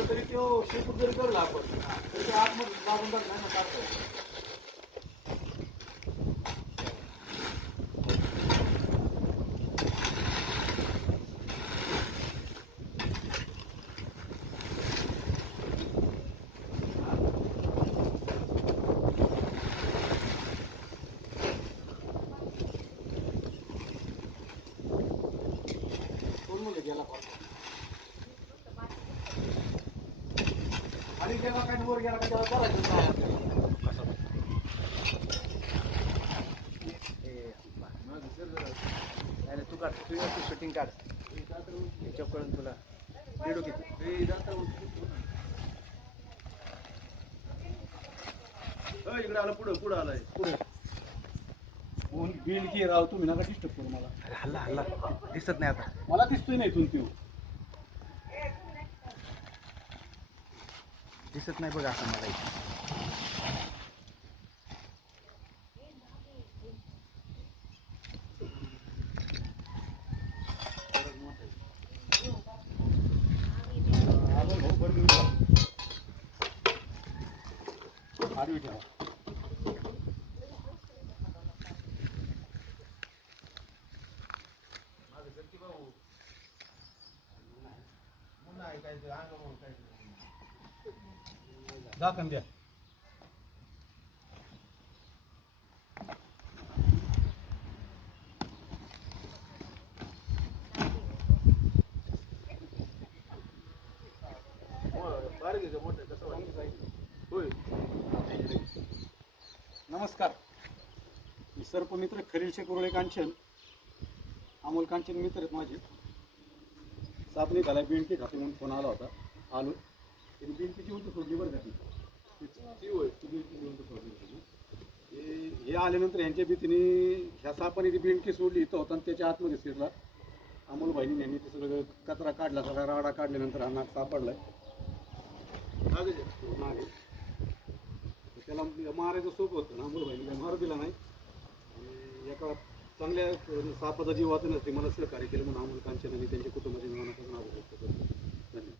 तरी तो शेपूट जरी करला आपण तरी आतमध्ये लागून जात नाही ना काढतो. गेला आणि गेला काय वर गेला का त्याला करायचं नाही तू काढ तू शूटिंग काढ याच्यापर्यंत तुला व्हिडिओ किती इकडे आला पुढं पुढं आलाय पुढे बिल की राव तुम्ही नका डिस्टर्ब करू मला. अरे हल्ला हल्ला दिसत नाही आता मला दिसतोय नाही इथून त्यो दिसत नाही बघा आता मला इथे. आडवी ठेवा. झाकण द्या. नमस्कार, मी सर्पमित्र खरीलशे कुरळे कांचन. अमोल कांचन मित्र आहेत माझे. सापणी झाला बिंडकी खाते म्हणून फोन आला होता. आलो त्यांनी बिंडकी जिवंत सोडली बरं का हे आल्यानंतर ह्यांच्या भीतीने ह्या सापाने ती बिंडकी सोडली इथं होता आणि त्याच्या आतमध्ये शिरला. अमोल भाईनी यांनी ते सगळं कचरा काढला, सगळा राडा काढल्यानंतर हा नाग सापडलाय. नाग त्याला मारायचं सोपं होतं ना, अमोल भाईने काही मारू दिला नाही. आणि एका चांगल्या सापाचा जीव वाचण्यासाठी मला सहकार्य केलं म्हणून अमोल कांचन आणि त्यांच्या कुटुंबाच्या नाव व्यक्त करतो. धन्यवाद.